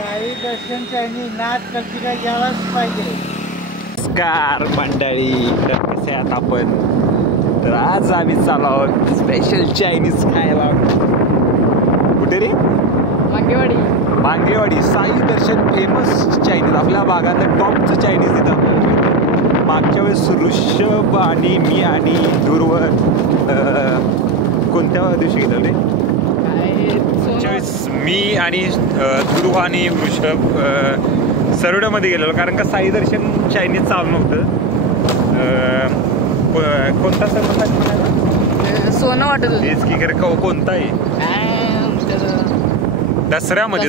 साई दर्शन Chinese नाच कल्पिका यायलाच पाहिजे. नमस्कार मंडळी, तर कसे आहात आपण? तर आज आम्ही चाललो आहोत स्पेशल चायनीज खायला. कुठे रे? मांगेवाडी. साई दर्शन फेमस चायनीज, आपल्या भागातलं टॉपचं चायनीज तिथं. मागच्या वेळेस ऋषभ आणि मी आणि ध्रुव कोणत्या दिवशी गेलो रे? मागच्या वेळेस मी आणि ध्रुव आणि ऋषभ सरोड्यामध्ये गेलेलो, कारण का साई दर्शन चायनीज चालू नव्हतं. कोणता सर म्हणाला? सोनं वाटत तेच की, खरं कोणता आहे? दसऱ्यामध्ये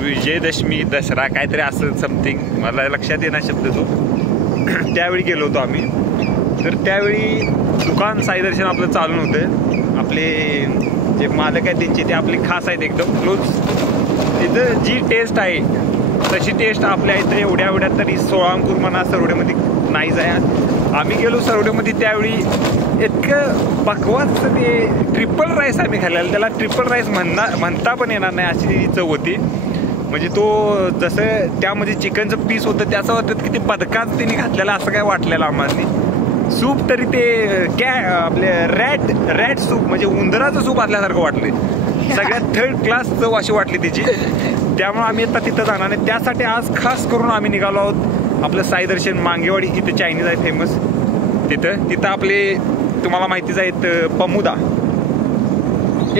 विजयदशमी दसरा काहीतरी असं समथिंग, मला लक्षात येणार शब्द तो. त्यावेळी गेलो होतो आम्ही. तर त्यावेळी दुकान साई दर्शन आपलं चालू नव्हतं. आपले जे मालक आहेत त्यांचे ते आपले खास आहेत, एकदम क्लोज. तिथं जी टेस्ट आहे तशी टेस्ट आपल्या इथं एवढ्या तरी 16 अंकुर म्हणा सरोड्यामध्ये नाहीच आहे. आम्ही गेलो सरोड्यामध्ये त्यावेळी इतकं बकवास ते ट्रिपल राईस आम्ही खाल्लेला. त्याला ट्रिपल राईस म्हणता पण येणार नाही अशी ती चव होती. म्हणजे तो जसं त्यामध्ये चिकनचं पीस होतं त्याचं होतं की ते बदकाच त्यांनी घातलेलं असं काय वाटलेलं आम्हाला. सूप तरी ते आपले रॅट सूप, म्हणजे उंदराचं सूप असल्यासारखं वाटलं. सगळ्यात थर्ड क्लास चव अशी वाटली तिची. त्यामुळे आम्ही आता तिथं जाणार नाही. त्यासाठी आज खास करून आम्ही निघालो आहोत आपलं साई दर्शन मांगेवाडी. इथं चायनीज आहे फेमस. तिथं आपले तुम्हाला माहितीच आहेत पमुदा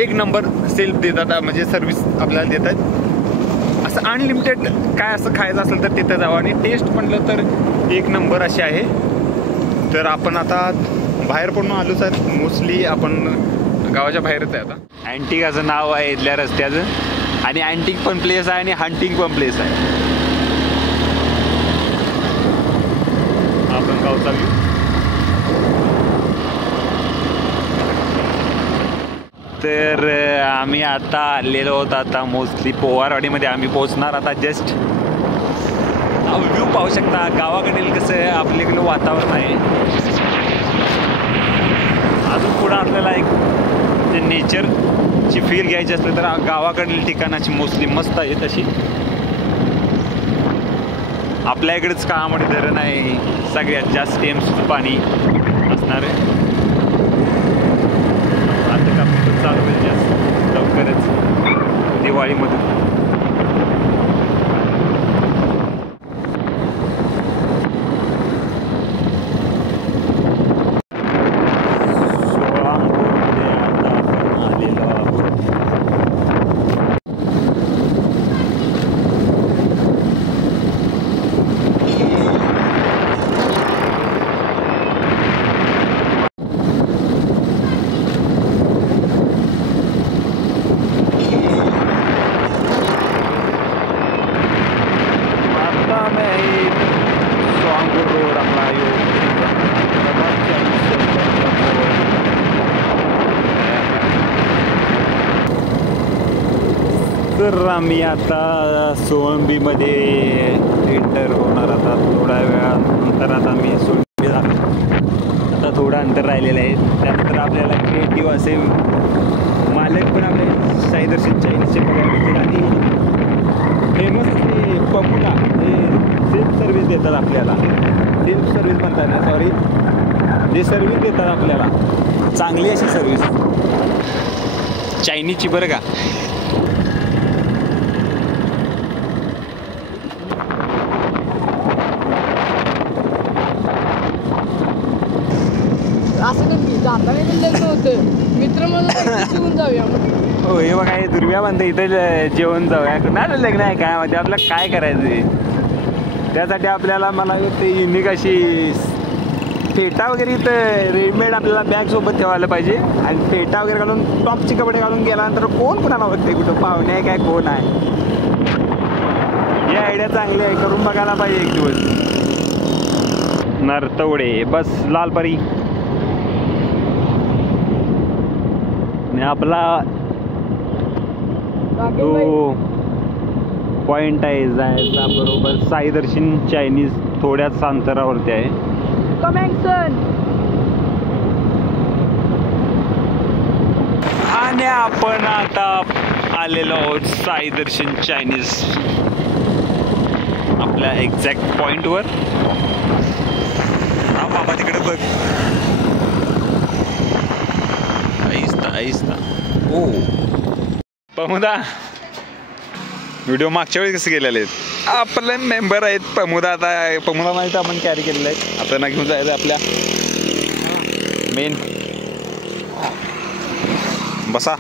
एक नंबर सेल्फ देतात, म्हणजे सर्व्हिस आपल्याला देतात. असं अनलिमिटेड काय असं खायचं असेल तर तिथं जावं. आणि टेस्ट म्हटलं तर एक नंबर अशी आहे. तर आपण आता बाहेर पडून आलोच आहे. मोस्टली आपण गावाच्या बाहेरच आहे आता. अँटिक असं नाव आहे इथल्या रस्त्याचं. आणि अँटिक पण प्लेस आहे आणि हंटिंग पण प्लेस आहे. आपण गावचा व्ह्यू. तर आम्ही आता आलेलो आहोत आता मोस्टली पोवारवाडीमध्ये. आम्ही पोहोचणार आता जस्ट. व्ह्यू पाहू शकता. गावाकडील कसं आपल्याकडलं वातावरण आहे. अजून पुढं आपल्याला एक ते नेचरची फील घ्यायची असली तर गावाकडील ठिकाणाची मोस्टली मस्त आहे तशी. आपल्या इकडेच काळामध्ये धरण आहे, सगळ्यात जास्त टेम्सचं पाणी असणार आहे. आता कापून चालू होईल जास्त लवकरच दिवाळीमधून. तर आम्ही आता सोळंबीमध्ये एंटर होणार. आता थोड्या वेळानंतर आता मी सोळंबी जातो. आता थोडं अंतर राहिलेलं आहे. त्यानंतर आपल्याला क्रिएटिव्ह असे मालक पण आपले साई दर्शन चायनीजचे बघायला मिळतील. आणि फेमस असे पमुला हे सेल्फ सर्व्हिस देतात आपल्याला. सेल्फ सर्व्हिस म्हणतात ना, सॉरी, जे सर्व्हिस देतात आपल्याला चांगली अशी सर्व्हिस चायनीजची बरं का. मित्र म्हणून जाऊया. हो, हे बघा, हे दुर्व्या म्हणतं इथं जेवण जाऊया. नाही लग्न आहे काय म्हणजे आपल्याला काय करायचं. त्यासाठी आपल्याला मला ते युनिक अशी फेटा वगैरे इथं रेडीमेड आपल्याला बॅगसोबत ठेवायला पाहिजे. आणि फेटा वगैरे घालून टॉपचे कपडे घालून गेल्यानंतर कोण कुणाला बघते, कुठं पाहुणे आहे काय कोण आहे. ही आयडिया चांगली आहे, करून बघायला पाहिजे एक दिवस. नरतवडे बस लालपरी. आपला तो पॉइंट आहे जायचा बरोबर साई दर्शन चायनीज थोड्याच अंतरावरती आहे. आणि आपण आता आलेलो आहोत साई दर्शन चायनीज आपल्या एक्झॅक्ट पॉइंटवर. हा बाबा तिकडे बघ. आहिस्ता. ओ पमुदा व्हिडिओ मागच्या वेळी कसे गेलेले आहेत. आपले मेंबर आहेत पमुदा. आता पमुदा नाही तर आपण कॅरी केलेले आहेत. आता ना घेऊन जायचं आपल्या मेन. बसा.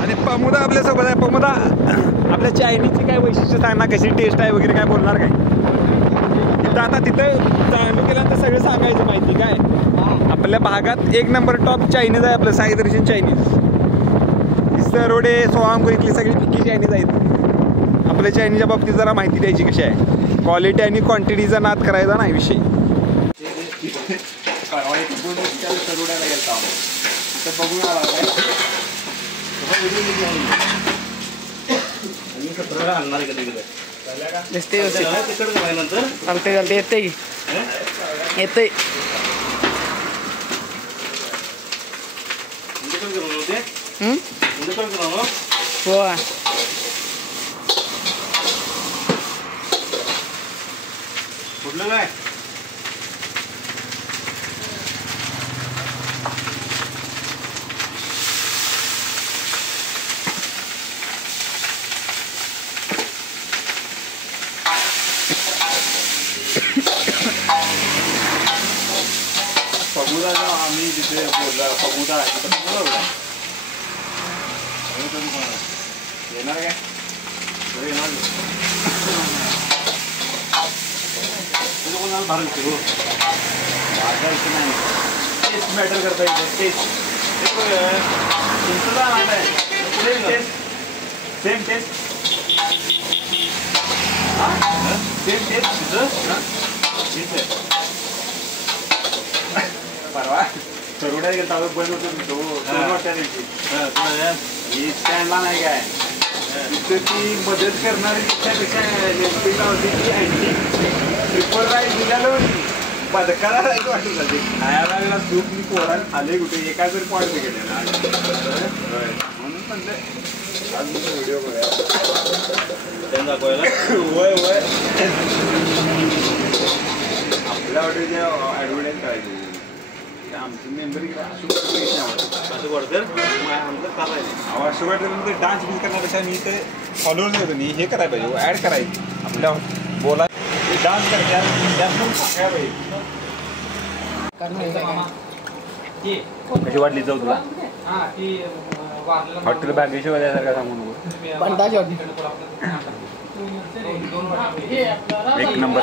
आणि पमुदा आपल्यासोबत आहे. पमुदा आपल्या चायनीजची काय वैशिष्ट्य सांगणार, कशी टेस्ट आहे वगैरे काय बोलणार काय. तिथं आता चालू केल्यानंतर सगळं सांगायचं माहिती काय. आपल्या भागात एक नंबर टॉप चायनीज आहे आपलं साई दर्शन चायनीज. सरवडे सोहामपूर इथली सगळी पिकी चायनीज आहेत. आपल्या चायनीजच्या बाबतीत जरा माहिती द्यायची कशी आहे. क्वालिटी आणि क्वांटिटीचा नाद करायचा नाही विषय. येते कुठलं काय पमुदा आम्ही तिथे बोलला. पमुदा येणार काय येणार कोणाला भरून करू भागायचं नाही. टेस्ट मॅटर करता येते. टेस्ट सेम टेस्ट परवा चरुड्या गेला बंद होतो. ही स्टँडला नाही काय ती मदत करणारी पेक्षा होती की आणखी ट्रिपल राईड दिल्याला होती. बदकाला राहायचं वाटत जाते. खायला लागला सूप मी पोराला खाले कुठे एका जर पॉईंट गेलेला म्हणून म्हणलं आज व्हिडिओ बघायला दाखवायला. वय आपल्या हॉटेलच्या ॲडव्हर्टाईज करायची. आमचे मेंबर असं वाटतं असं वाटतं डान्स बिन्स करण्यापेक्षा मी ते फॉलोअर्स होतो मी हे करायला पाहिजे. ॲड करायची आपल्या बोला डान्स करायच्या कशी वाटली जाऊ तुला हॉटेल बागेश्वर यासारखा सांगू नको. एक नंबर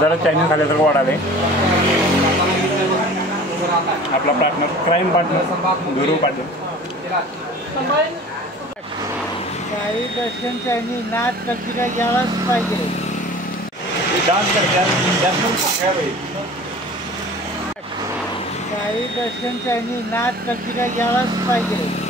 जरा चायनीज खाल्यासारखं वाढावे. आपला पार्टनर क्राईम पार्टनर गुरु पार्टनर साई दर्शन चायनीज नाच करती काय यायलाच पाहिजे. डान्स करतात साई दर्शन चायनीज नाच करती काय यायलाच पाहिजे.